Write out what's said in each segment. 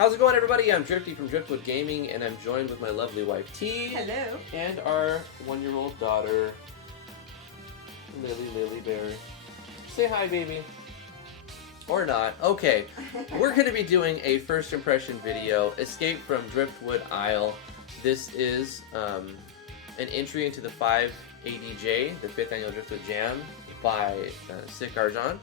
How's it going, everybody? I'm Drifty from Driftwood Gaming, and I'm joined with my lovely wife, T. Hello. And our one-year-old daughter, Lily Bear. Say hi, baby. Or not. Okay, we're going to be doing a first impression video, Escape from Driftwood Isle. This is an entry into the 5ADJ, the 5th Annual Driftwood Jam, by Sykarjon.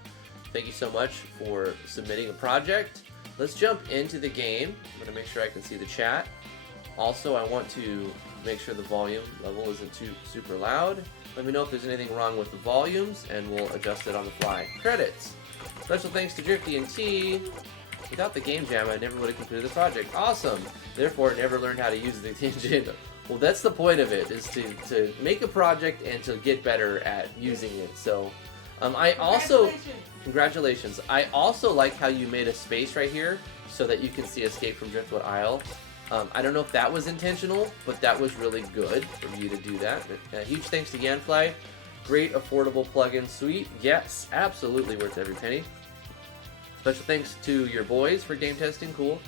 Thank you so much for submitting a project. Let's jump into the game. I'm going to make sure I can see the chat. Also, I want to make sure the volume level isn't too super loud. Let me know if there's anything wrong with the volumes, and we'll adjust it on the fly. Credits. Special thanks to Drifty and T. Without the game jam, I never would have completed the project. Awesome. Therefore, never learned how to use the engine. Well, that's the point of it, is to make a project and to get better at using it. So, I also... Congratulations. I also like how you made a space right here so that you can see Escape from Driftwood Isle. I don't know if that was intentional, but that was really good for you to do that. Huge thanks to Yanfly. Great affordable plugin suite. Yes, absolutely worth every penny. Special thanks to your boys for game testing. Cool.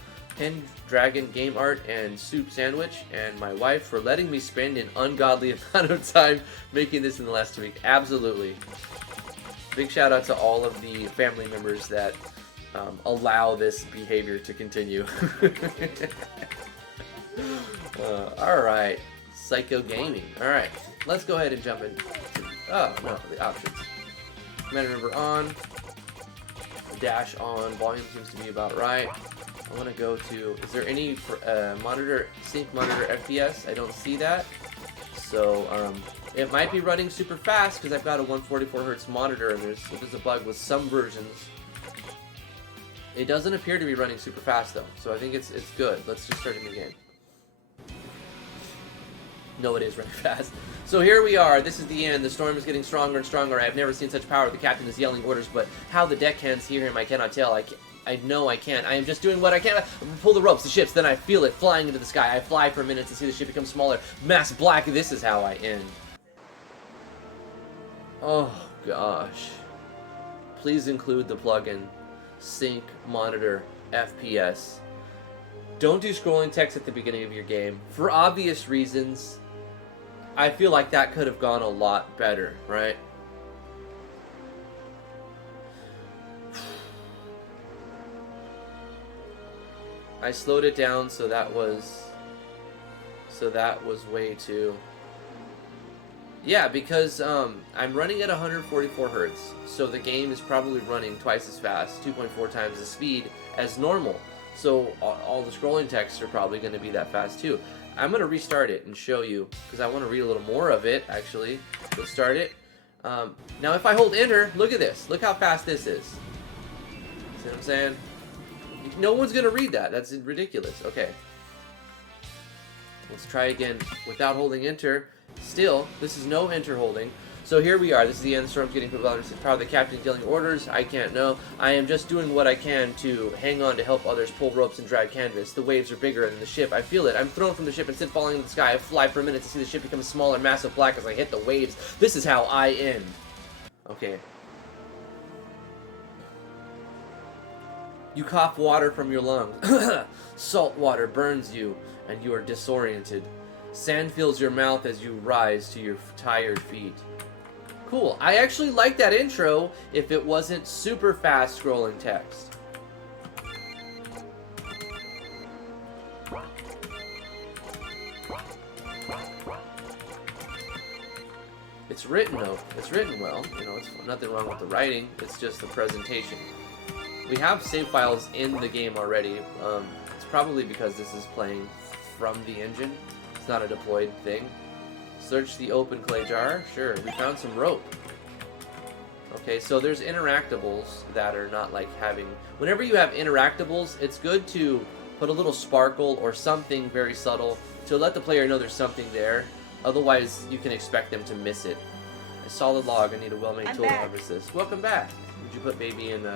Dragon Game Art and Soup Sandwich, and my wife for letting me spend an ungodly amount of time making this in the last 2 weeks. Absolutely. Big shout out to all of the family members that allow this behavior to continue. Alright, Psycho Gaming. Alright, let's go ahead and jump in. Oh, no, the options. Command number on. Dash on. Volume seems to be about right. I want to go to, is there any monitor, sync monitor FPS? I don't see that. So, it might be running super fast because I've got a 144Hz monitor, and there's a bug with some versions. It doesn't appear to be running super fast though, so I think it's good. Let's just start in the game. No, it is running fast. So here we are. This is the end. The storm is getting stronger and stronger. I have never seen such power. The captain is yelling orders, but how the deckhands hear him, I cannot tell. I know I can't. I am just doing what I can. Pull the ropes, the ships, then I feel it flying into the sky. I fly for a minute to see the ship become smaller. Mass black. This is how I end. Oh, gosh. Please include the plugin Sync Monitor FPS. Don't do scrolling text at the beginning of your game. For obvious reasons, I feel like that could have gone a lot better, right? I slowed it down so that was way too... Yeah, because I'm running at 144 Hz, so the game is probably running twice as fast, 2.4 times the speed as normal. So all the scrolling texts are probably going to be that fast too. I'm going to restart it and show you, because I want to read a little more of it, actually. Let's start it. Now if I hold enter, look at this. Look how fast this is. See what I'm saying? No one's going to read that. That's ridiculous. Okay. Let's try again without holding enter. Still, this is no enter holding. So here we are. This is the end. The storm's getting put under power. The captain's yelling orders. I can't know. I am just doing what I can to hang on to help others pull ropes and drag canvas. The waves are bigger than the ship. I feel it. I'm thrown from the ship, instead falling into the sky. I fly for a minute to see the ship become smaller, massive black as I hit the waves. This is how I end. Okay. You cough water from your lungs. Salt water burns you, and you are disoriented. Sand fills your mouth as you rise to your tired feet. Cool. I actually like that intro if it wasn't super fast scrolling text. It's written though. It's written well. You know, it's nothing wrong with the writing. It's just the presentation. We have save files in the game already. It's probably because this is playing from the engine. It's not a deployed thing. Search the open clay jar. Sure, we found some rope. Okay, so there's interactables that are not like having... Whenever you have interactables, it's good to put a little sparkle or something very subtle to let the player know there's something there. Otherwise, you can expect them to miss it. A solid log. I need a well-made tool to harvest this. Welcome back. Did you put baby in...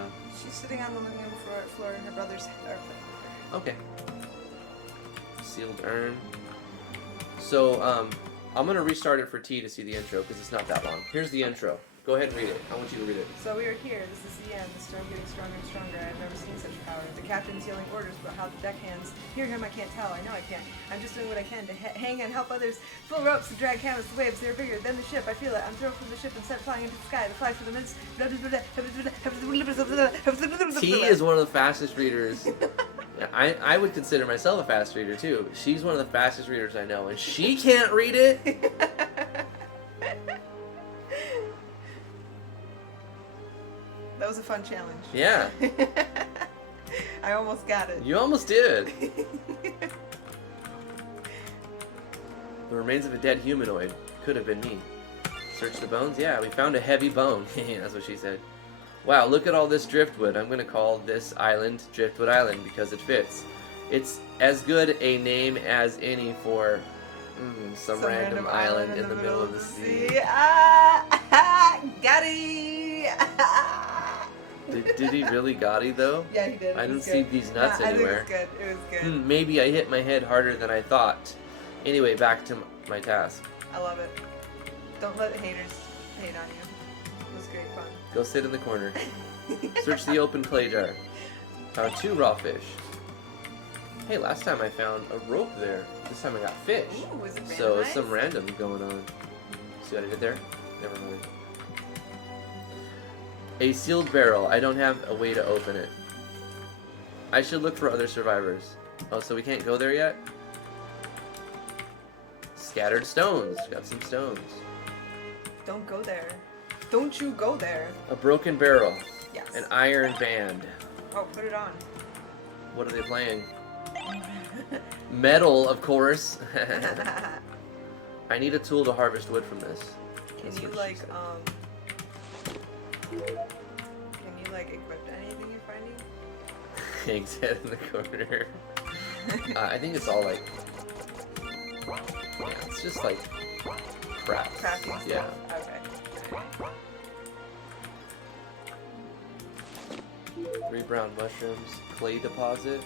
She's sitting on the living room floor in her brother's airplane. Okay. Sealed urn. So, I'm going to restart it for T to see the intro, because it's not that long. Here's the intro. Go ahead and read it. I want you to read it. So we are here. This is the end. The storm getting stronger and stronger. I have never seen such power. The captain's yelling orders about how the deckhands. Hear him, I can't tell. I know I can't. I'm just doing what I can to hang and help others. Pull ropes and drag canvas. The waves, they're bigger than the ship. I feel it. I'm thrown from the ship and sent flying into the sky. To fly for the minutes. T is one of the fastest readers. I would consider myself a fast reader too. She's one of the fastest readers I know, and she can't read it. That was a fun challenge. Yeah. I almost got it. You almost did. The remains of a dead humanoid. Could have been me. Search the bones? Yeah, we found a heavy bone. That's what she said. Wow, look at all this driftwood. I'm going to call this island Driftwood Island because it fits. It's as good a name as any for some random island in the middle of the sea. Got it! Did he really got it though? Yeah, he did. I don't see these nuts anywhere. I think it was good. Maybe I hit my head harder than I thought. Anyway, back to my task. I love it. Don't let haters hate on you. It was great fun. Go sit in the corner. Search the open clay jar. Found 2 raw fish. Hey, last time I found a rope there. This time I got fish. Ooh, is it randomized? So some random going on. See what I did there? Never mind. A sealed barrel. I don't have a way to open it. I should look for other survivors. Oh, so we can't go there yet? Scattered stones. Got some stones. Don't go there. Don't you go there. A broken barrel. Yes. An iron band. Oh, put it on. What are they playing? Metal, of course. I need a tool to harvest wood from this. Can you equip anything you're finding? Eggs head in the corner. I think it's all like, yeah, it's just like crap. Crafting stuff? Yeah. Okay. 3 brown mushrooms, clay deposit.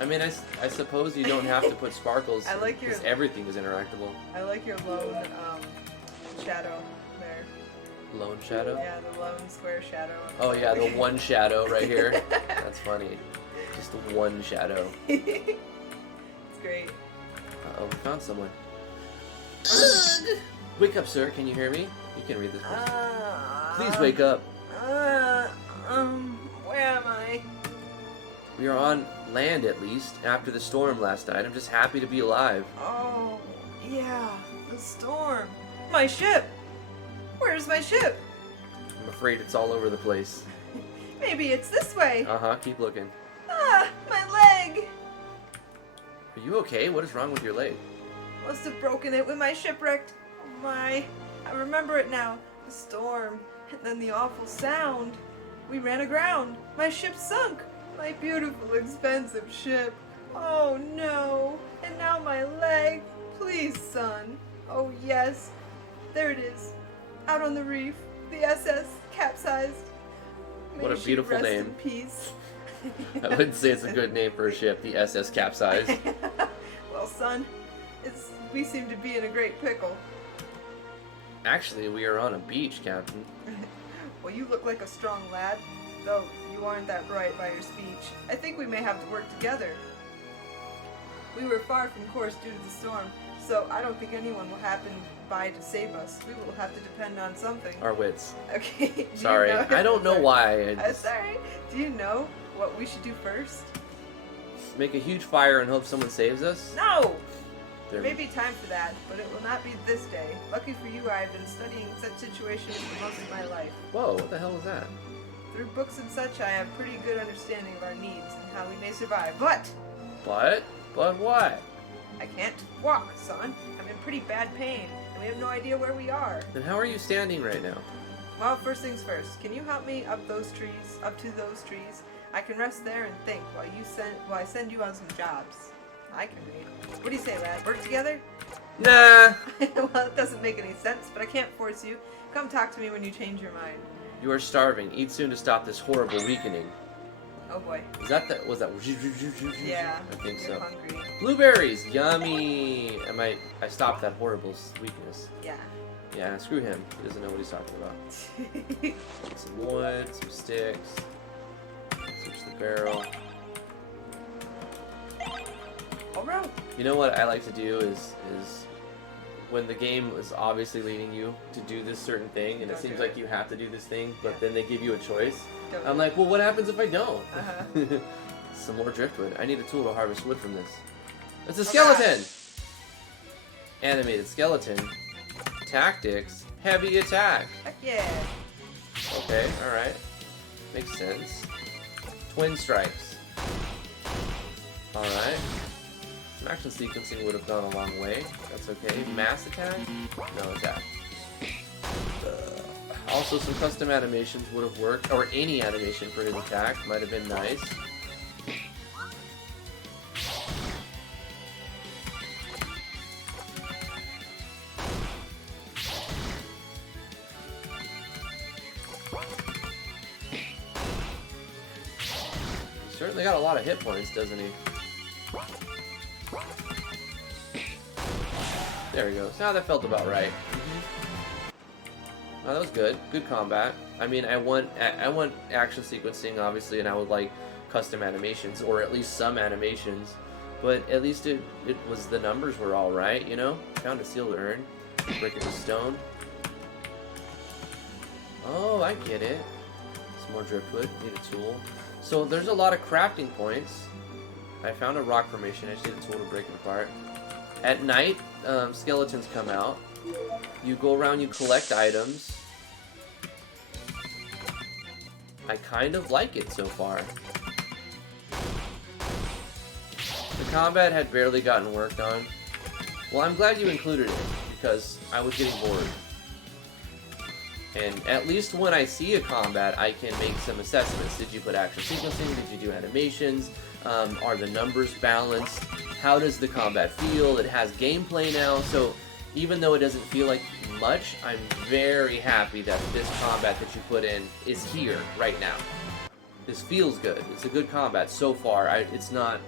I mean, I suppose you don't have to put sparkles I like because your- everything is interactable. I like your lone shadow there. Lone shadow? Yeah, the lone square shadow. Oh yeah, the one shadow right here. That's funny. Just the one shadow. It's great. Uh-oh, we found someone. Wake up, sir. Can you hear me? You can read this. Please wake up. Where am I? We are on land, at least, after the storm last night. I'm just happy to be alive. Oh, yeah, the storm. My ship! Where's my ship? I'm afraid it's all over the place. Maybe it's this way. Uh-huh, keep looking. Ah, my leg! Are you okay? What is wrong with your leg? Must have broken it when my ship wrecked. Oh my, I remember it now. The storm, and then the awful sound. We ran aground. My ship sunk. My beautiful, expensive ship. Oh no. And now my leg. Please, son. Oh yes. There it is. Out on the reef. The SS capsized. May What a she beautiful rest name. in peace. I wouldn't say it's a good name for a ship, the SS capsized. Well, son, we seem to be in a great pickle. Actually, we are on a beach, Captain. Well, you look like a strong lad, though you aren't that bright by your speech. I think we may have to work together. We were far from course due to the storm, so I don't think anyone will happen by to save us. We will have to depend on something. Our wits. Okay. Do you Sorry, know- I don't know Sorry. why. Sorry. Do you know what we should do first? Make a huge fire and hope someone saves us? No! There- There may be time for that, but it will not be this day. Lucky for you, I have been studying such situations for most of my life. Whoa, what the hell was that? Through books and such, I have pretty good understanding of our needs and how we may survive. But But what? I can't walk, son. I'm in pretty bad pain, and we have no idea where we are. Then how are you standing right now? Well, first things first. Can you help me up to those trees? I can rest there and think while I send you on some jobs. I can read. What do you say, lad? Work together? Nah. Well, it doesn't make any sense, but I can't force you. Come talk to me when you change your mind. You are starving. Eat soon to stop this horrible weakening. Oh boy. Was that? Yeah. I think You're so. hungry. Blueberries, yummy. I stopped that horrible weakness. Yeah. Yeah, screw him. He doesn't know what he's talking about. Some wood, some sticks. barrel. Alright. You know what I like to do is when the game is obviously leading you to do this certain thing, and it seems like you have to do this thing, but then they give you a choice. I'm like, well, what happens if I don't? Some more driftwood. I need a tool to harvest wood from this. It's a skeleton! Animated skeleton. Tactics. Heavy attack. Heck yeah. Okay, alright. Makes sense. Twin strikes. Alright. Some action sequencing would have gone a long way. That's okay. Mass attack? No attack. Also, some custom animations would have worked. Or any animation for his attack might have been nice. Certainly got a lot of hit points, doesn't he? There he goes. Now that felt about right. Oh, that was good. Good combat. I mean, I want action sequencing, obviously, and I would like custom animations, or at least some animations. But at least it was, the numbers were all right, you know? Found a sealed urn. Breaking the stone. Oh, I get it. Some more driftwood. Need a tool. So there's a lot of crafting points. I found a rock formation. I just need a tool to break it apart. At night, skeletons come out. You go around, you collect items. I kind of like it so far. The combat had barely gotten worked on. Well, I'm glad you included it, because I was getting bored. And at least when I see a combat, I can make some assessments. Did you put action sequencing? Did you do animations? Are the numbers balanced? How does the combat feel? It has gameplay now, so even though it doesn't feel like much, I'm very happy that this combat that you put in is here right now. This feels good. It's a good combat so far. It's not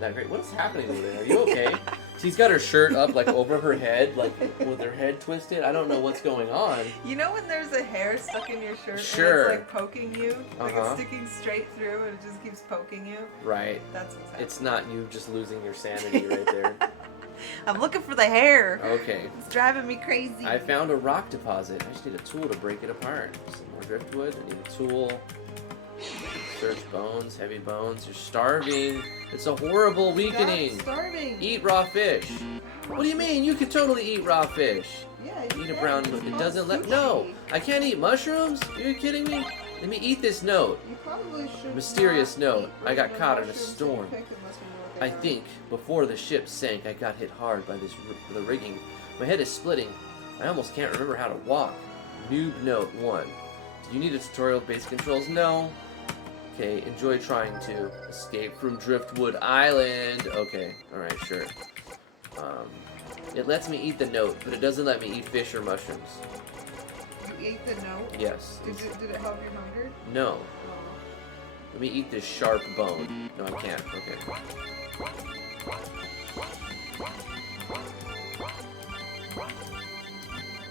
that great. What is happening over there? Are you okay? She's got her shirt up like over her head, like with her head twisted. I don't know what's going on. You know when there's a hair stuck in your shirt Sure. and it's like poking you? Like it's sticking straight through and it just keeps poking you? Right. That's what's happening. It's not you just losing your sanity right there. I'm looking for the hair. Okay. It's driving me crazy. I found a rock deposit. I just need a tool to break it apart. Some more driftwood. I need a tool. Search bones, heavy bones. You're starving. It's a horrible weakening. Stop starving. Eat raw fish. What do you mean? You can totally eat raw fish. Yeah, Eat a brown. It doesn't let. No, I can't eat mushrooms. Are you kidding me? Let me eat this note. You probably should. Mysterious note. I got caught in a mushrooms storm. that you pick unless you know what they I are. think before the ship sank, I got hit hard by the rigging. My head is splitting. I almost can't remember how to walk. Noob note 1. Do you need a tutorial of basic controls? No. Okay, enjoy trying to escape from Driftwood Island. Okay, alright, sure. It lets me eat the note, but it doesn't let me eat fish or mushrooms. You ate the note? Yes. Did it help your hunger? No. Oh. Let me eat this sharp bone. No, I can't. Okay.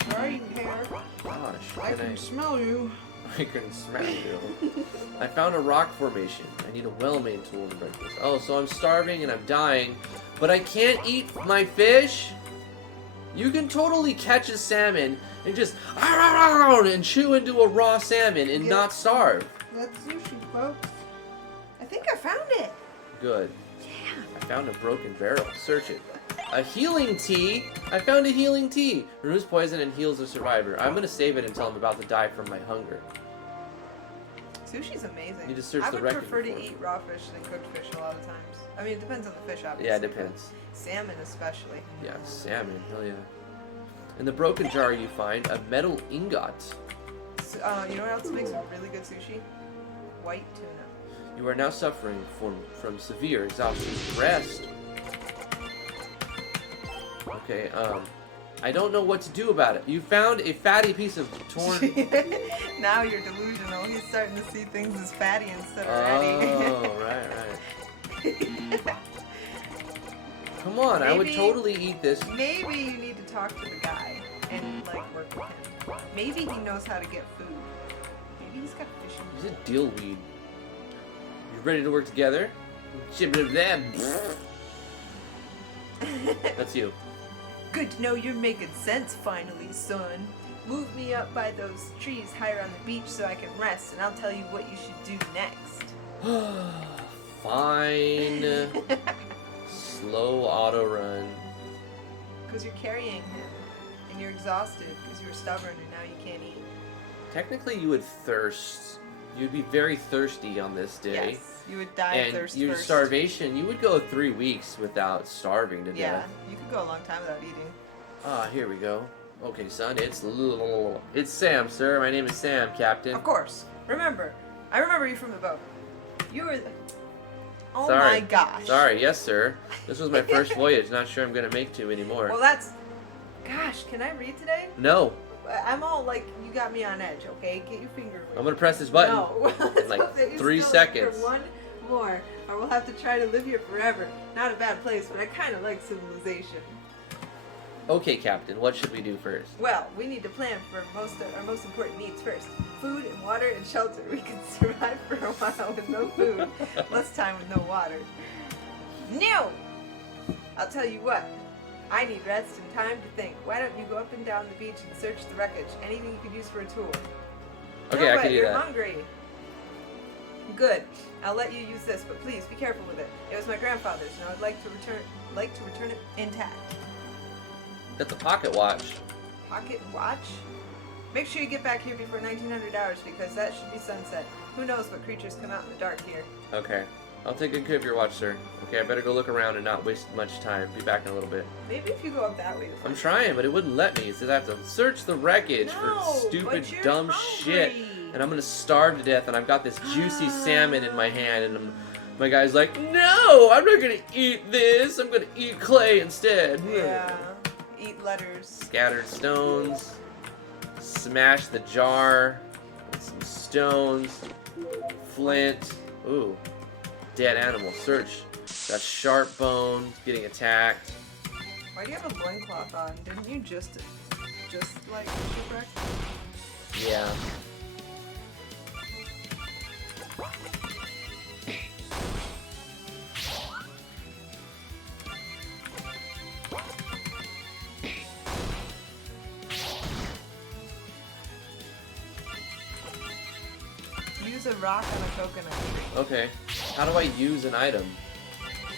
Where are you, hair? Gosh, I can smell you. I couldn't smell you. I found a rock formation. I need a well-made tool to break this. Oh, so I'm starving and I'm dying, but I can't eat my fish? You can totally catch a salmon and just and chew into a raw salmon and not starve. That's sushi, folks. I think I found it. Good. Yeah. I found a broken barrel. Search it. A healing tea? I found a healing tea. Removes poison and heals the survivor. I'm going to save it until I'm about to die from my hunger. Sushi's amazing. You just search I the would record prefer to before. eat raw fish than cooked fish a lot of times. I mean, it depends on the fish, obviously. Yeah, it depends. Salmon especially. Yeah, salmon. Hell yeah. In the broken jar, you find a metal ingot. So, you know what else makes really good sushi? White tuna. You are now suffering from severe exhaustion. Rest. Okay, I don't know what to do about it. You found a fatty piece of torn... Now you're delusional. He's starting to see things as fatty instead of ratty. Oh, right. Come on, I would totally eat this. Maybe you need to talk to the guy and, like, work with him. Maybe he knows how to get food. Maybe he's got fishing. Is it dill weed? ready to work together? That's you. Good to know you're making sense finally, son. Move me up by those trees higher on the beach so I can rest, and I'll tell you what you should do next. Fine. Slow auto run. Because you're carrying him, and you're exhausted because you were stubborn and now you can't eat. Technically, you would thirst. You'd be very thirsty on this day. Yes, you would die of thirst And your first. starvation, you would go 3 weeks without starving to Yeah, death. you could go a long time without eating. Ah, here we go. Okay, son, it's Sam, sir. My name is Sam, Captain. Of course. Remember, I remember you from the boat. You were the... Oh Sorry. my gosh. Sorry, yes, sir. This was my first voyage. Not sure I'm gonna make 2 anymore. Well, that's... Gosh, can I read today? No, I'm all like, you got me on edge, okay? Get your finger away. I'm gonna press this button. No. In like Let's hope that 3 you're still looking seconds. For one more, or we'll have to try to live here forever. Not a bad place, but I kind of like civilization. Okay, Captain. What should we do first? Well, we need to plan for our most important needs first. Food and water and shelter. We can survive for a while with no food. Less time with no water. No! I'll tell you what. I need rest and time to think. Why don't you go up and down the beach and search the wreckage? Anything you could use for a tool. Okay, No, I but can do you're that. hungry. Good. I'll let you use this, but please be careful with it. It was my grandfather's, and I would like to return it intact. That's a pocket watch. Pocket watch? Make sure you get back here before 1900 hours because that should be sunset. Who knows what creatures come out in the dark here. Okay. I'll take good care of your watch, sir. Okay, I better go look around and not waste much time. Be back in a little bit. Maybe if you go up that way. I'm trying, but it wouldn't let me. It says I have to search the wreckage No, for stupid, but you're dumb hungry. shit. And I'm gonna starve to death, and I've got this juicy salmon in my hand, and my guy's like, no, I'm not gonna eat this. I'm gonna eat clay instead. Yeah. Eat letters. Scattered stones. Smash the jar with some stones. Flint. Ooh. Dead animal. Search. Got sharp bone. Getting attacked. Why do you have a loincloth on? Didn't you just like shipwreck? Yeah. Use a rock on a coconut tree. Okay. How do I use an item?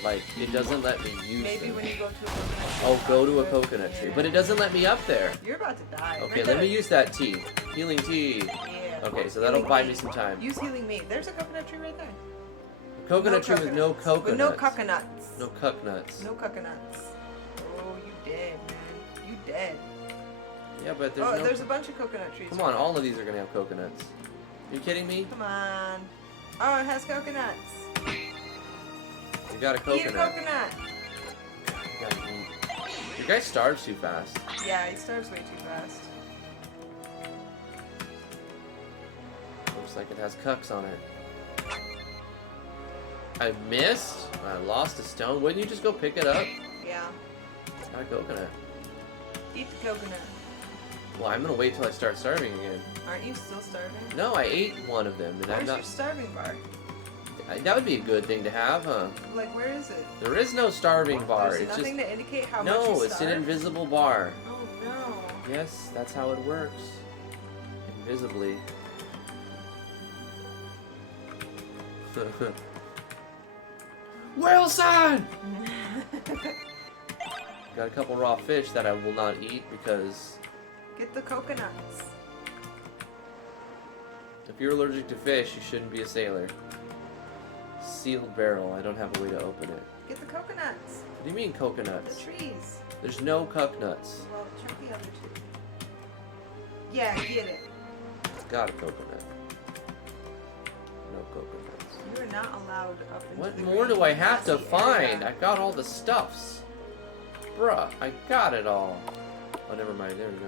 Like, it doesn't let me use Maybe them. when you go to a coconut tree. Oh, go to a coconut tree. But it doesn't let me up there. You're about to die. Okay, Right let me there. use that tea. Healing tea. Yeah. Okay, so that'll Healing buy me. me some time. Use healing me. There's a coconut tree right there. Coconut tree with no coconuts. With no coconuts. No coconuts. No coconuts. Oh, you dead, man. You dead. Yeah, but Oh, there's there's no... a bunch of coconut trees. Come on, all of these are gonna have coconuts. You kidding me? Come on. Oh, it has coconuts. You got a Eat a coconut. coconut. You gotta eat. Your guy starves too fast. Yeah, he starves way too fast. Looks like it has cucks on it. I missed? I lost a stone. Wouldn't you just go pick it up? Yeah. Got a coconut. Eat the coconut. Well, I'm gonna wait till I start starving again. Aren't you still starving? No, I ate one of them, and I'm Where's not. your starving bar? That would be a good thing to have, huh? Like, where is it? There is no starving bar. There's It's just nothing to indicate how much you no. It's an starve? invisible bar. Oh no. Yes, that's how it works. Invisibly. Wilson! Got a couple raw fish that I will not eat because Get the coconuts. if you're allergic to fish, you shouldn't be a sailor. Sealed barrel. I don't have a way to open it. Get the coconuts. What do you mean The coconuts? trees. There's no cuck nuts. Well, check the other two. Yeah, get it. Got a coconut. No coconuts. You are not allowed up into What the more green do I have to grassy find? area. I got all the stuffs. Bruh, I got it all. Oh, never mind. There we go.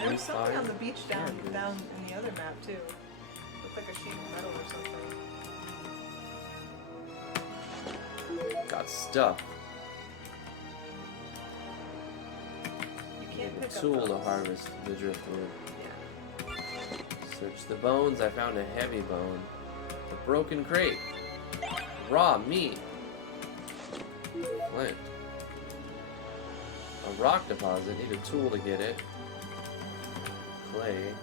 There was something on the beach Yeah, down it is. in the other map too. Looked like a sheet of metal or something. Got stuff. You can't Need a pick up tool to those. harvest the driftwood. Yeah. Search the bones. I found a heavy bone. The broken crate. Raw meat. Flint. A rock deposit. Need a tool to get it. Clay.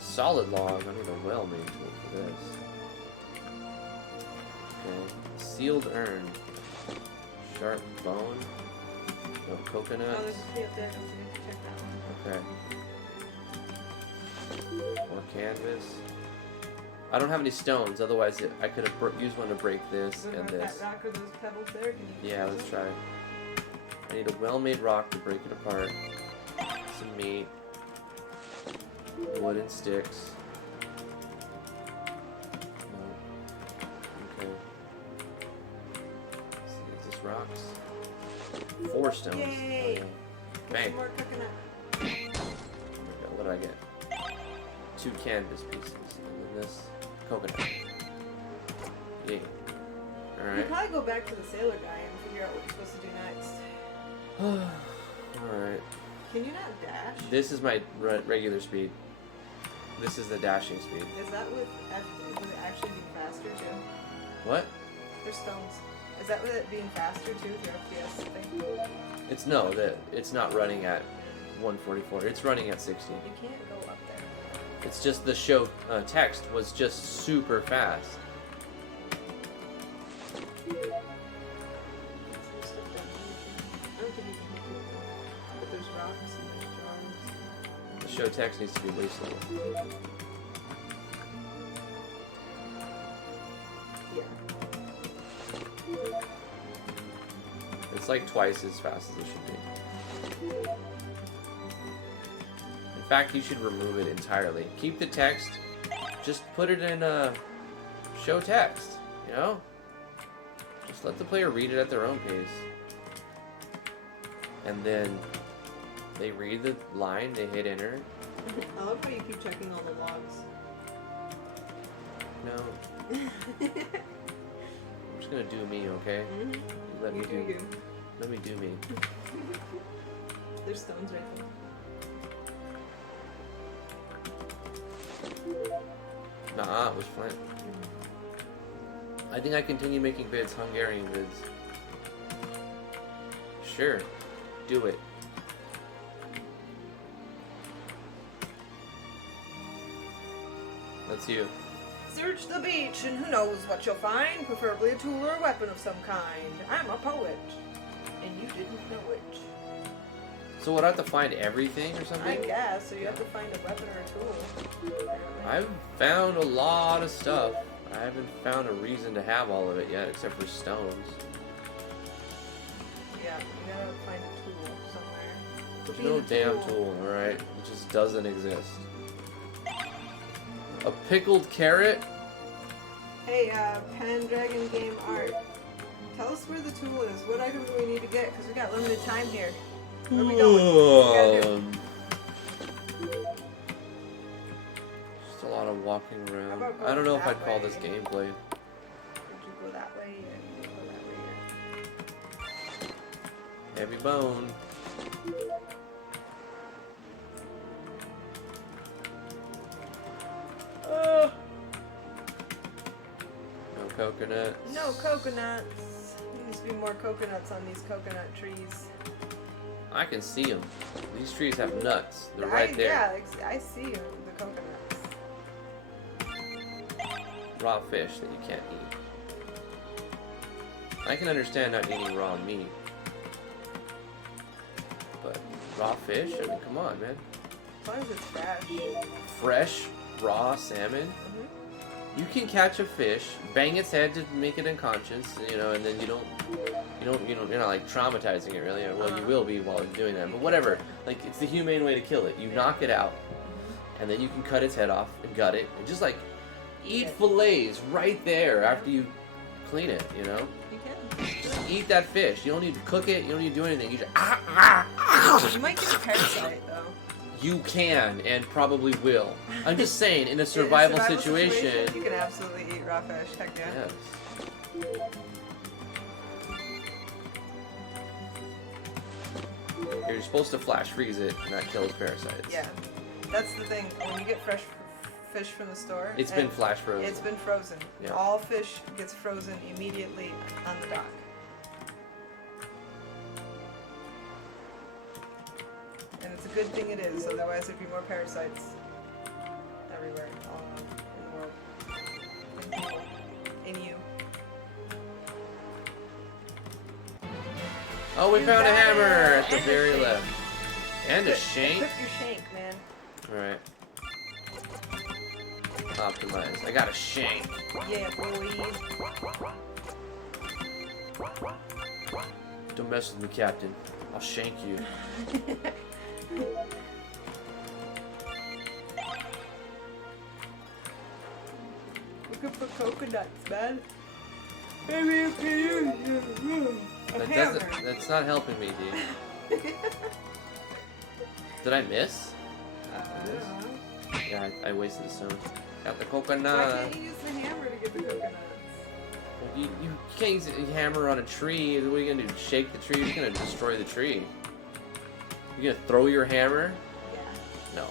Solid log. I need a well-made tool for this. Okay. Sealed urn. Sharp bone. No coconut. Oh, there's a tree up there. Don't forget to check that one. Okay. More canvas. I don't have any stones, otherwise I could have used one to break this What and about this. that rock or those pebbles there? Can you Yeah, let's try. I need a well-made rock to break it apart. Some meat. Wood and sticks. No. Okay. Let's see, is this rocks? 4 stones. Yay! Okay. Get Bang. some more coconut. What did I get? 2 canvas pieces. And then this coconut. Yay. You Alright. probably go back to the sailor guy and figure out what you're supposed to do next. Alright. Can you not dash? This is my regular speed. This is the dashing speed. Is that with would it actually be faster too? What? There's stones. Is that with it being faster too? Your FPS thing? It's no, it's not running at 144. It's running at 60. You can't go up there. It's just the show text was just super fast. There's stuff down here. I don't think you can do it. But there's rocks and there's jars. The show text needs to be way slower. Yeah. It's like twice as fast as it should be. In fact, you should remove it entirely. Keep the text. Just put it in show text. You know? Just let the player read it at their own pace. And then they read the line, they hit enter. I love how you keep checking all the logs. No. I'm just gonna do me, okay? Let me do you. Let me do me. There's stones right there. Nah, it was Flint. I think I continue making vids, Hungarian vids. Sure. Do it. That's you. Search the beach, and who knows what you'll find. Preferably a tool or a weapon of some kind. I'm a poet, and you didn't know it. So would I have to find everything or I something? guess, so you have to find a weapon or a tool. I've found a lot of stuff. I haven't found a reason to have all of it yet, except for stones. Yeah, you gotta find a tool somewhere. There's Be no the damn tool, alright? It just doesn't exist. A pickled carrot? Hey, Pendragon Game Art. Tell us where the tool is. What item do we need to get? Because we got limited time here. Where are we going? What we gotta do? Just a lot of walking How around. about I don't know if going I'd call that this way? gameplay. Did you go that way? Yeah, you go that way. Yeah. Heavy bone. No coconuts. No coconuts. There needs to be more coconuts on these coconut trees. I can see them. These trees have nuts. They're right there. Yeah, I see the coconuts. Raw fish that you can't eat. I can understand not eating raw meat. But raw fish? I mean, come on, man. As long as it's fresh. Fresh, raw salmon? You can catch a fish, bang its head to make it unconscious, you know, and then you're not like traumatizing it really. Well, you will be while you're doing that, but whatever. Like, it's the humane way to kill it. You knock it out, and then you can cut its head off and gut it, and just like eat fillets right there after you clean it, you know? You can. Just eat that fish. You don't need to cook it. You don't need to do anything. You just You might get a parasite though. You can and probably will. I'm just saying, in a survival situation. You can absolutely eat raw fish. Heck yeah. Yes. You're supposed to flash freeze it and not kill its parasites. Yeah. That's the thing. When you get fresh fish from the store. It's been flash frozen. It's been frozen. Yeah. All fish gets frozen immediately on the dock. And it's a good thing it is, otherwise there'd be more parasites everywhere, all in the world. In people. In you. Oh, we You found a got hammer it. at the And a very shank. left. And a shank? Equip your shank, man. Alright. Optimize. I got a shank. Yeah, boy. Don't mess with me, Captain. I'll shank you. Looking for coconuts, man. Maybe you can use a hammer. That's not helping me, dude. Did I miss? I don't know. Yeah, I wasted a stone. Got the Why coconut. can't you use the hammer to get the coconuts? You can't use a hammer on a tree. What are you gonna do? Shake the tree? You're gonna destroy the tree. You're gonna throw your hammer? Yeah. No.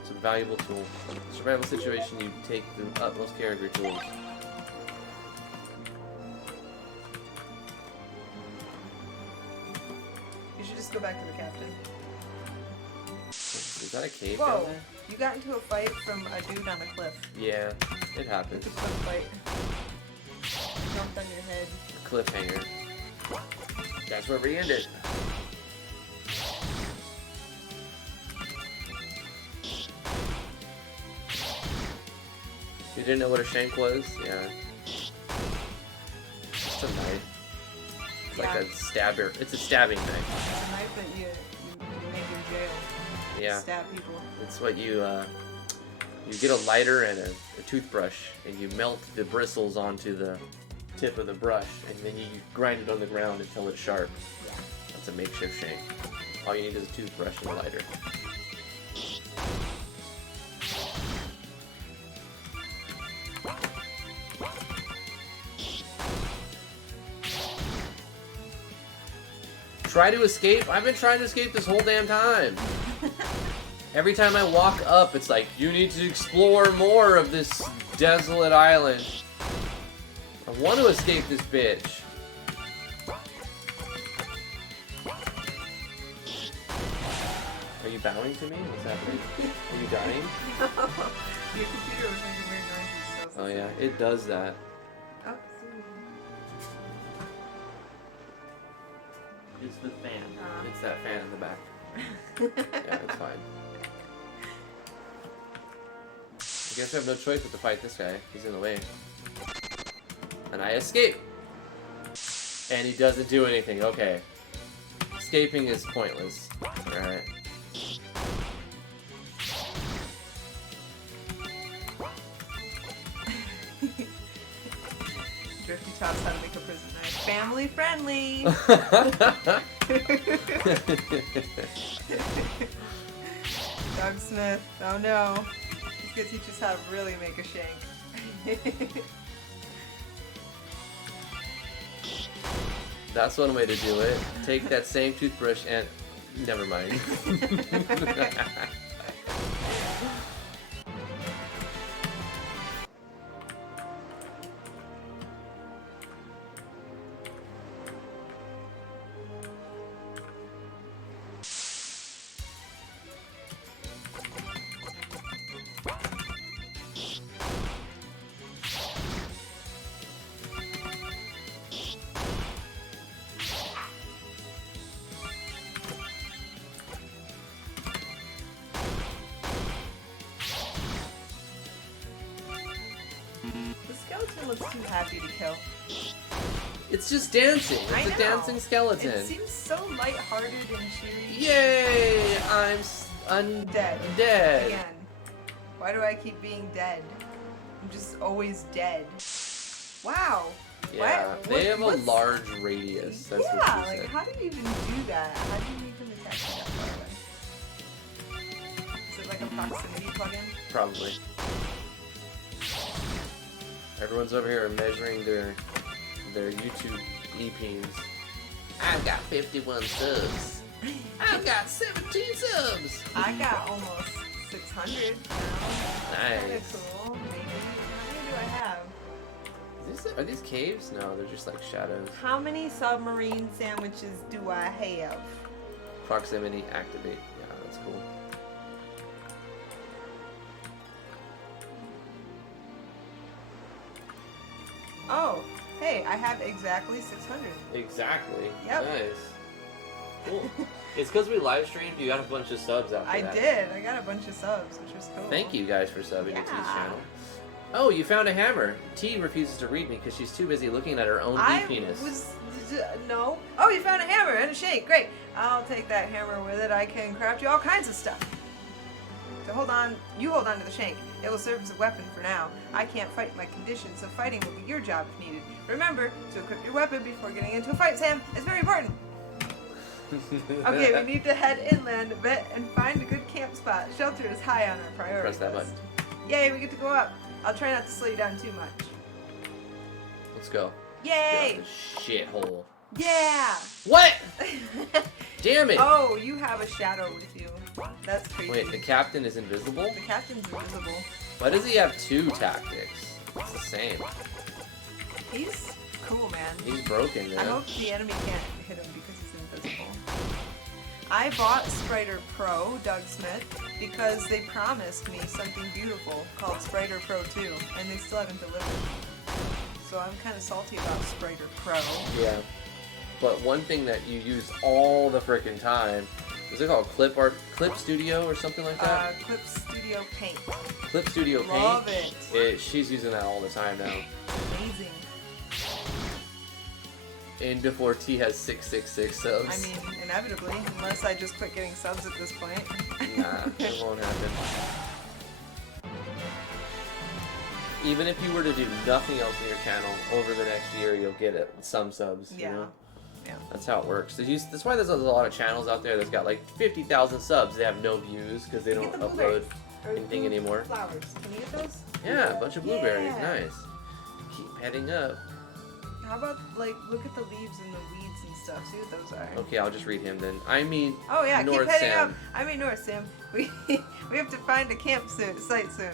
It's a valuable tool. Survival situation, you take the utmost care of your tools. You should just go back to the captain. Is that a cave Whoa! down there? You got into a fight from a dude on the cliff. Yeah, it happens. It's a cliff fight. Jumped on your head. Cliffhanger. That's where we end it. You didn't know what a shank was? Yeah. It's a knife. It's like a stabber. It's a stabbing knife. It's a knife that you make in jail. Yeah. Stab people. It's what you get a lighter and a toothbrush, and you melt the bristles onto the tip of the brush, and then you grind it on the ground until it's sharp. Yeah. That's a makeshift shank. All you need is a toothbrush and a lighter. Try to escape? I've been trying to escape this whole damn time. Every time I walk up, it's like, you need to explore more of this desolate island. I want to escape this bitch. Are you bowing to me? What's happening? Are you dying? Your computer was making weird noises. So Oh yeah, it does that. Oh, It's the fan. Uh-huh. It's that fan in the back. Yeah, it's fine. I guess I have no choice but to fight this guy. He's in the way. And I escape! And he doesn't do anything. Okay. Escaping is pointless. Alright. Drifty taught us how to make a prison knife. Family friendly! Doug Smith. Oh no. He's gonna teach us how to really make a shank. That's one way to do it. Take that same toothbrush and... Never mind. The skeleton looks too happy to kill. It's just dancing. I It's a know. dancing skeleton. It seems so lighthearted and cheery. Yay! I'm Dead. dead. Again. Why do I keep being dead? I'm just always dead. Wow. Yeah, What- they have a what's- large radius. That's yeah, what she like said. how do you even do that? How do you even attack me that far away? Is it like a proximity plugin? Probably. Everyone's over here measuring their YouTube EPs. I've got 51 subs. I've got 17 subs. I got almost 600 now. Nice. Kinda cool. Maybe. How many do I have? Are these caves? No, they're just like shadows. How many submarine sandwiches do I have? Proximity activate. Yeah, that's cool. Oh, hey, I have exactly 600. Exactly. Yep. Nice. Cool. It's because we live streamed. You got a bunch of subs after I that. did. I got a bunch of subs, which was cool. Thank you guys for subbing to T's Yeah. channel. Oh, you found a hammer. T refuses to read me because she's too busy looking at her own penis. No. Oh, you found a hammer and a shank. Great. I'll take that hammer with it. I can craft you all kinds of stuff. So hold on. You hold on to the shank. It will serve as a weapon for now. I can't fight in my condition, so fighting will be your job if needed. Remember to equip your weapon before getting into a fight, Sam. It's very important. Okay, we need to head inland a bit and find a good camp spot. Shelter is high on our priority Press that list. button. Yay, we get to go up. I'll try not to slow you down too much. Let's go. Yay! Get out the shithole. Yeah! What? Damn it! Oh, you have a shadow with you. That's crazy. Wait, the captain is invisible? The captain's invisible. Why does he have 2 tactics? It's the same. He's cool, man. He's broken, man. I hope the enemy can't hit him because he's invisible. I bought Spriter Pro, Doug Smith, because they promised me something beautiful called Spriter Pro 2, and they still haven't delivered. So I'm kind of salty about Spriter Pro. Yeah. But one thing that you use all the frickin' time, is it called Clip Studio or something like that? Clip Studio Paint. Clip Studio Paint? Love it. She's using that all the time now. Amazing. And before T has 666 subs. I mean, inevitably, unless I just quit getting subs at this point. Nah, it won't happen. Even if you were to do nothing else in your channel, over the next year you'll get it, some subs. Yeah. You know? Yeah. That's how it works. That's why there's a lot of channels out there that's got like 50,000 subs. They have no views because they don't upload anything anymore. Flowers. Can you get those? Yeah, a bunch of blueberries. Yeah. Nice. Keep heading up. How about, like, look at the leaves and the weeds and stuff. See what those are. Okay, I'll just read him then. I mean, Oh, yeah, North keep heading Sam. up. I mean, North Sam. We have to find a site soon.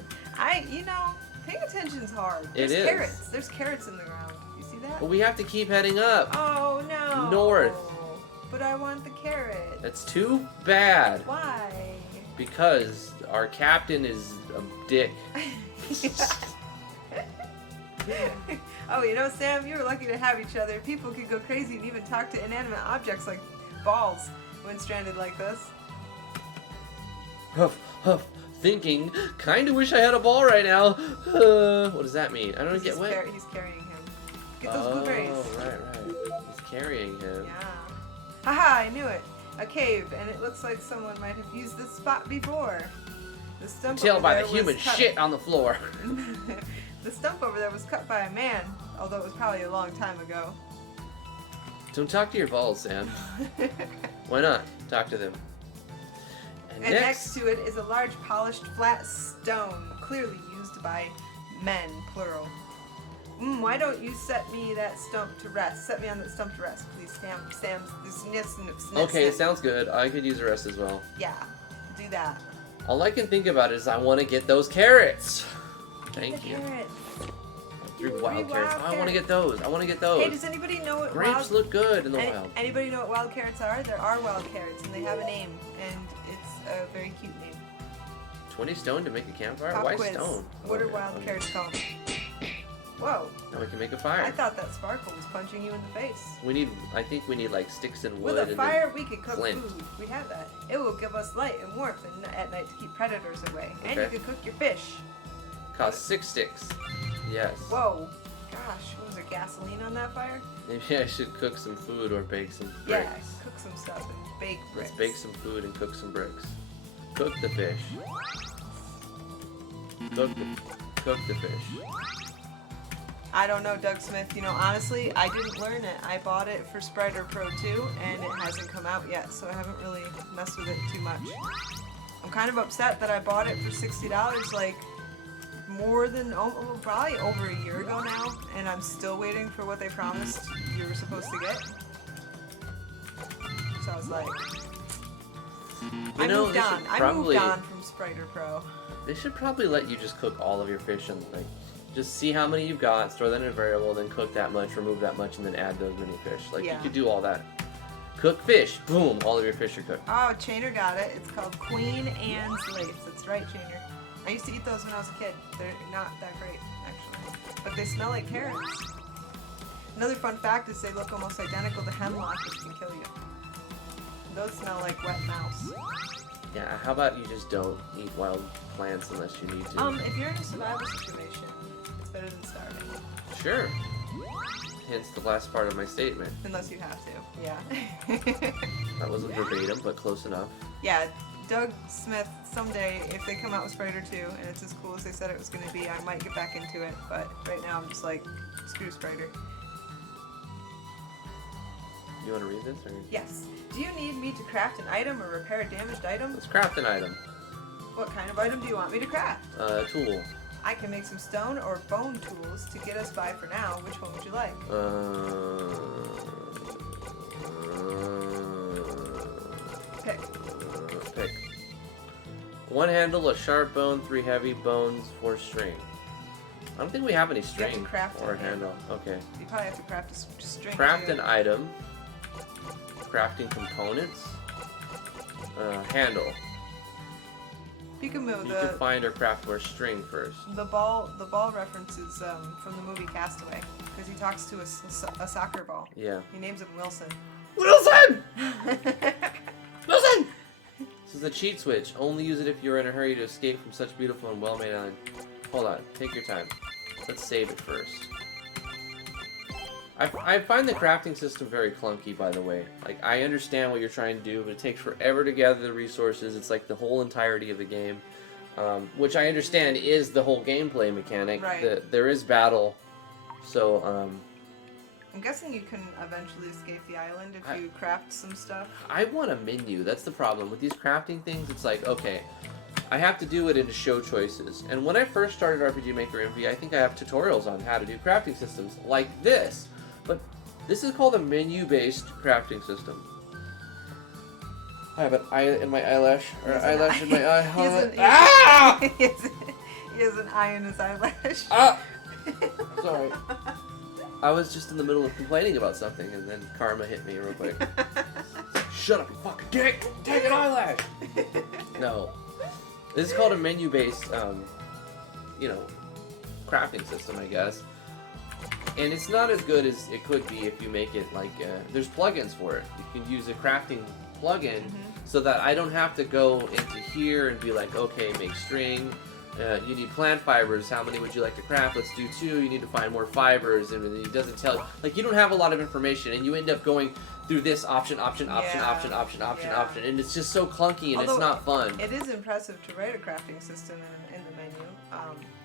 Paying attention's hard. It There's is. carrots. There's carrots in the ground. You see that? But we have to keep heading up. Oh, no. North. But I want the carrot. That's too bad. Why? Because our captain is a dick. Oh, you know, Sam, you were lucky to have each other. People could go crazy and even talk to inanimate objects like balls when stranded like this. Huff, huff. Thinking, kinda wish I had a ball right now. What does that mean? I don't get what. He's carrying him. Get those blueberries. Oh, right. He's carrying him. Yeah. Haha, I knew it. A cave, and it looks like someone might have used this spot before. The stump Tell over by there the human was cut. shit on the floor. The stump over there was cut by a man, although it was probably a long time ago. Don't talk to your balls, Sam. Why not? Talk to them. And next to it is a large polished flat stone, clearly used by men, plural. Why don't you set me that stump to rest? Set me on that stump to rest, please, Sam. Okay, sounds good. I could use a rest as well. Yeah, do that. All I can think about is I want to get those carrots. Thank you. Carrots. 3 wild carrots. wild I want to get those. I want to get those. Hey, does anybody know what Grapes look good in the wild. Anybody know what wild carrots are? There are wild carrots, and they have a name, and it's a very cute name. 20 stone to make a campfire? Pop Why quiz. stone? What are Okay, wild okay. carrots called? Whoa. Now we can make a fire. I thought that sparkle was punching you in the face. I think we need like sticks and wood. With a and fire, then we could cook flint. food. We have that. It will give us light and warmth at night to keep predators away. And you Okay. can cook your fish. Cost 6 sticks. Yes. Whoa. Gosh, was there gasoline on that fire? Maybe I should cook some food or bake some bricks. Yeah, cook some stuff and bake bricks. Let's bake some food and cook some bricks. Cook the fish. Cook the fish. I don't know, Doug Smith. You know, honestly, I didn't learn it. I bought it for Spriter Pro 2, and it hasn't come out yet, so I haven't really messed with it too much. I'm kind of upset that I bought it for $60, like, more than, probably over a year ago now, and I'm still waiting for what they promised you were supposed to get. So I was like, You know, they should probably, I moved on from Spriter Pro. They should probably let you just cook all of your fish and like, just see how many you've got, store that in a variable, then cook that much, remove that much, and then add those many fish. Like you could do all that. Cook fish, boom, all of your fish are cooked. Oh, Chainer got it. It's called Queen Anne's Lace. That's right, Chainer. I used to eat those when I was a kid. They're not that great, actually, but they smell like carrots. Another fun fact is they look almost identical to hemlock, which can kill you. Those smell like wet mouse. Yeah, how about you just don't eat wild plants unless you need to? If you're in a survival situation, it's better than starving. Sure. Hence the last part of my statement. Unless you have to, yeah. That wasn't verbatim, but close enough. Yeah, Doug Smith, someday, if they come out with Spriter 2, and it's as cool as they said it was going to be, I might get back into it, but right now I'm just like, screw Spriter. You want to read this? Or? Yes. Do you need me to craft an item or repair a damaged item? Let's craft an item. What kind of item do you want me to craft? Tool. I can make some stone or bone tools to get us by for now. Which one would you like? Pick. 1 handle, a sharp bone, 3 heavy bones, 4 string. I don't think we have any string You have to craft or it, handle. Okay. You probably have to craft a string. Craft too. an item. Crafting components. Handle. Peekaboo, You can find or craft more string first. the ball reference is from the movie Castaway, because he talks to a soccer ball. Yeah. He names him Wilson. Wilson! Wilson! This is a cheat switch. Only use it if you're in a hurry to escape from such beautiful and well-made island. Hold on. Take your time. Let's save it first. I find the crafting system very clunky, by the way. Like, I understand what you're trying to do, but it takes forever to gather the resources. It's like the whole entirety of the game. Which I understand is the whole gameplay mechanic. Right. There is battle. So, I'm guessing you can eventually escape the island if you craft some stuff. I want a menu. That's the problem. With these crafting things, it's like, okay, I have to do it into show choices. And when I first started RPG Maker MV, I think I have tutorials on how to do crafting systems like this. But this is called a menu-based crafting system. I have an eye in my eyelash, or eyelash in my eye. He has an eye in his eyelash. Sorry. I was just in the middle of complaining about something, and then karma hit me real quick. Shut up, you fucking dick! Take an eyelash! No. This is called a menu-based, crafting system, I guess. And it's not as good as it could be if you make it like, there's plugins for it. You can use a crafting plugin so that I don't have to go into here and be like, okay, make string. You need plant fibers. How many would you like to craft? Let's do 2. You need to find more fibers. And it doesn't tell you. Like, you don't have a lot of information. And you end up going through this option. And it's just so clunky and Although it's not fun. It is impressive to write a crafting system in the menu.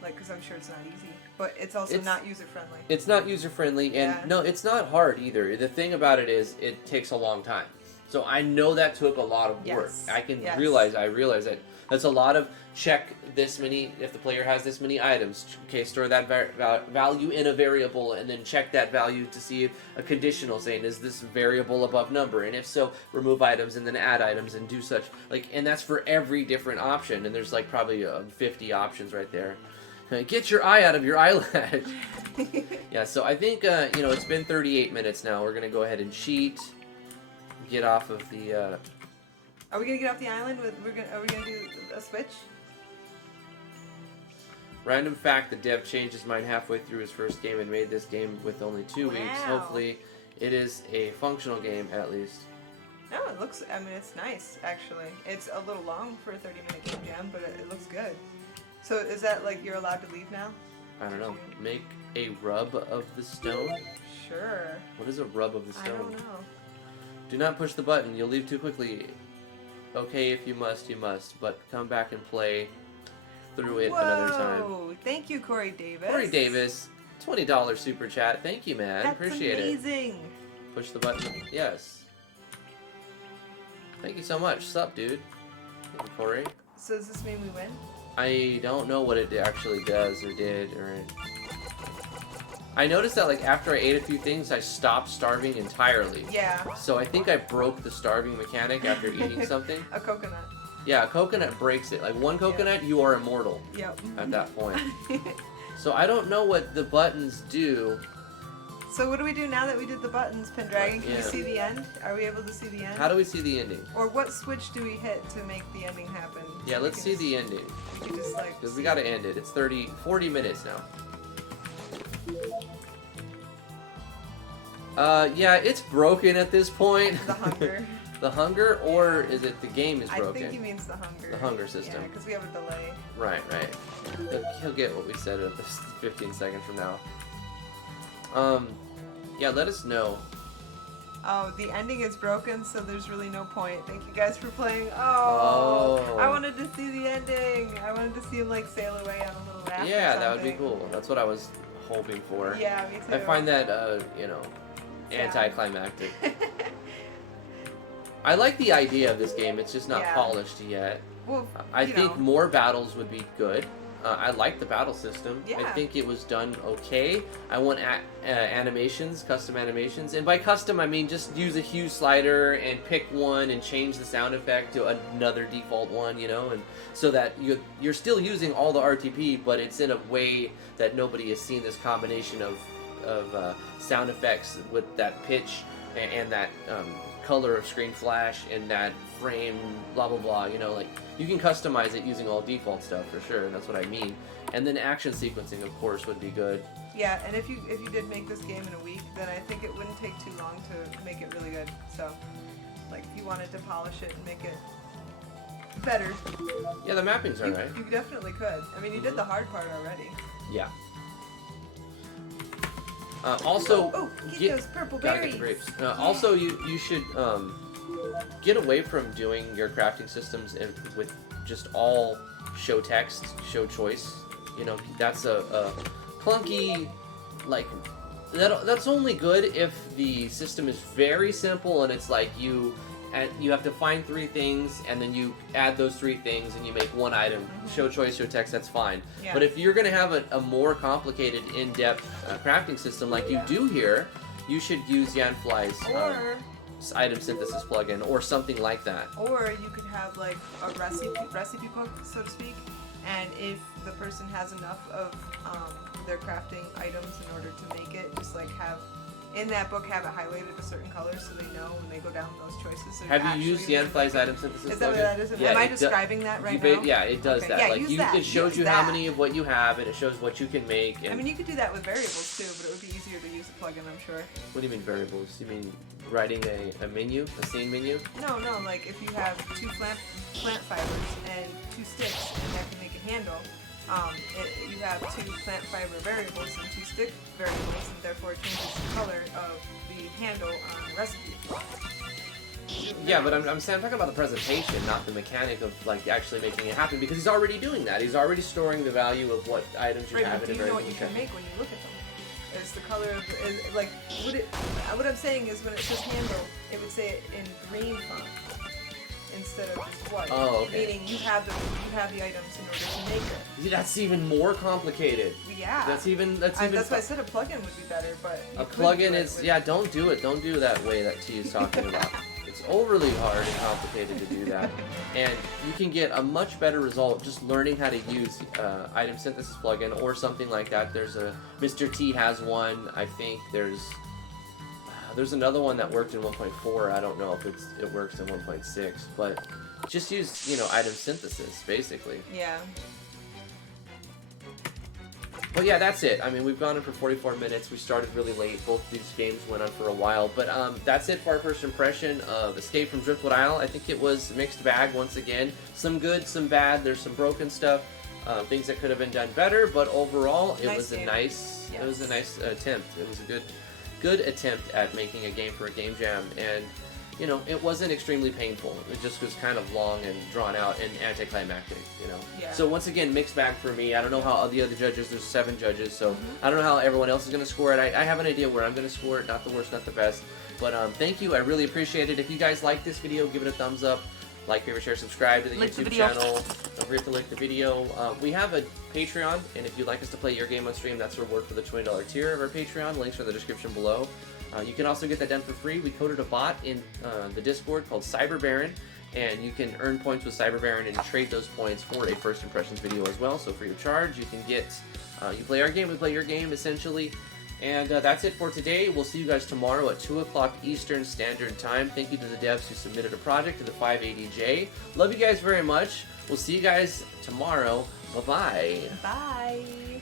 Because I'm sure it's not easy. But it's also not user-friendly. It's not user-friendly. And no, it's not hard either. The thing about it is it takes a long time. So I know that took a lot of work. I can realize that. That's a lot of check this many, if the player has this many items, okay, store that value in a variable, and then check that value to see if a conditional saying, is this variable above number? And if so, remove items and then add items and do such. Like, and that's for every different option, and there's like probably 50 options right there. Get your eye out of your eyelash. Yeah, so I think, it's been 38 minutes now. We're going to go ahead and cheat. Get off of the... Are we going to get off the island? Are we going to do a switch? Random fact, the dev changed his mind halfway through his first game and made this game with only 2 weeks. Hopefully, it is a functional game, at least. No, it looks... I mean, it's nice, actually. It's a little long for a 30-minute game jam, but it looks good. So is that like you're allowed to leave now? I don't know. Make a rub of the stone? Sure. What is a rub of the stone? I don't know. Do not push the button. You'll leave too quickly. Okay, if you must, you must. But come back and play through it another time. Whoa! Thank you, Corey Davis. Corey Davis, $20 super chat. Thank you, man. Appreciate it. That's amazing. Push the button. Yes. Thank you so much. Sup, dude? Thank you, Corey. So does this mean we win? I don't know what it actually does or did or... I noticed that like after I ate a few things, I stopped starving entirely. Yeah. So I think I broke the starving mechanic after eating something. A coconut. Yeah, a coconut breaks it. Like one coconut, you are immortal. Yep. At that point. So I don't know what the buttons do. So what do we do now that we did the buttons, Pendragon? Can Yeah. we see the end? Are we able to see the end? How do we see the ending? Or what switch do we hit to make the ending happen? Yeah, let's see the ending. We can just like... Because we gotta end it. It's 40 minutes now. Yeah, it's broken at this point. The hunger. The hunger, or is it the game is broken? I think he means the hunger. The hunger system. Yeah, because we have a delay. Right. He'll get what we said at 15 seconds from now. Yeah, let us know. Oh, the ending is broken, so there's really no point. Thank you guys for playing. Oh. I wanted to see the ending. I wanted to see him like sail away on a little raft. Yeah, or that would be something. cool. That's what I was hoping for. Yeah, me too. I find that, anticlimactic. I like the idea of this game. It's just not polished yet. Well, I think more battles would be good. I like the battle system. Yeah. I think it was done okay. I want animations, custom animations. And by custom, I mean just use a hue slider and pick one and change the sound effect to another default one, and so that you're still using all the RTP, but it's in a way that nobody has seen this combination of sound effects with that pitch and that color of screen flash and that frame, blah blah blah. Like you can customize it using all default stuff for sure. That's what I mean. And then action sequencing, of course, would be good. Yeah, and if you did make this game in a week, then I think it wouldn't take too long to make it really good. So, like, if you wanted to polish it and make it better. Yeah, the mapping's alright. You definitely could. I mean, you did the hard part already. Yeah. Also, get those purple berries. Get the grapes. Also, you should get away from doing your crafting systems with just all show text, show choice. That's a clunky, like, that's only good if the system is very simple and it's like you have to find 3 things and then you add those 3 things and you make one item. Show choice, show text, that's fine. Yeah. But if you're going to have a more complicated, in-depth crafting system like you do here, you should use Yanfly's item synthesis plugin or something like that. Or you could have like a recipe book, so to speak, and if the person has enough of their crafting items in order to make it, just like have in that book have it highlighted a certain color so they know when they go down those choices. Have you used Yanfly's item synthesis? Is that what that is? Yeah, Am I describing that right now? Yeah, it does that. Yeah, like it shows you how many of what you have, and it shows what you can make. And I mean, you could do that with variables too, but it would be easier to use a plugin, I'm sure. What do you mean variables? You mean writing a menu, a scene menu? No, like if you have 2 plant fibers and 2 sticks, and you have to make a handle. You have 2 plant fiber variables and 2 stick variables, and therefore it changes the color of the handle on the recipe. Yeah, but I'm talking about the presentation, not the mechanic of like actually making it happen, because he's already doing that. He's already storing the value of what items you have in a variable. Do you know what you can make when you look at them? It's the color of what I'm saying is when it says handle, it would say it in green font instead of just white. Oh, okay. Meaning you have the items in order to make it. That's even more complicated. Yeah. That's why I said a plugin would be better, but a plugin is don't do it. Don't do that way that T is talking about. It's overly hard and complicated to do that, and you can get a much better result just learning how to use item synthesis plugin or something like that. There's Mr. T has one. I think there's another one that worked in 1.4. I don't know if it works in 1.6, but just use item synthesis basically. Yeah. Well, yeah, that's it. I mean, we've gone in for 44 minutes. We started really late. Both these games went on for a while. But that's it for our first impression of Escape from Driftwood Isle. I think it was a mixed bag once again. Some good, some bad. There's some broken stuff. Things that could have been done better. But overall, it was a nice attempt. It was a good attempt at making a game for a game jam. And it wasn't extremely painful. It just was kind of long and drawn out and anticlimactic, Yeah. So once again, mixed bag for me. I don't know how the other judges, there's 7 judges, so I don't know how everyone else is going to score it. I have an idea where I'm going to score it, not the worst, not the best. But thank you, I really appreciate it. If you guys like this video, give it a thumbs up. Like, favorite, share, subscribe to the Like the YouTube video. channel. Don't forget to like the video. We have a Patreon, and if you'd like us to play your game on stream, that's the reward for the $20 tier of our Patreon. Links are in the description below. You can also get that done for free. We coded a bot in the Discord called Cyber Baron, and you can earn points with Cyber Baron and trade those points for a first impressions video as well. So free of charge, you can get, you play our game, we play your game, essentially. And that's it for today. We'll see you guys tomorrow at 2 o'clock Eastern Standard Time. Thank you to the devs who submitted a project to the 580J. Love you guys very much. We'll see you guys tomorrow. Bye-bye. Bye.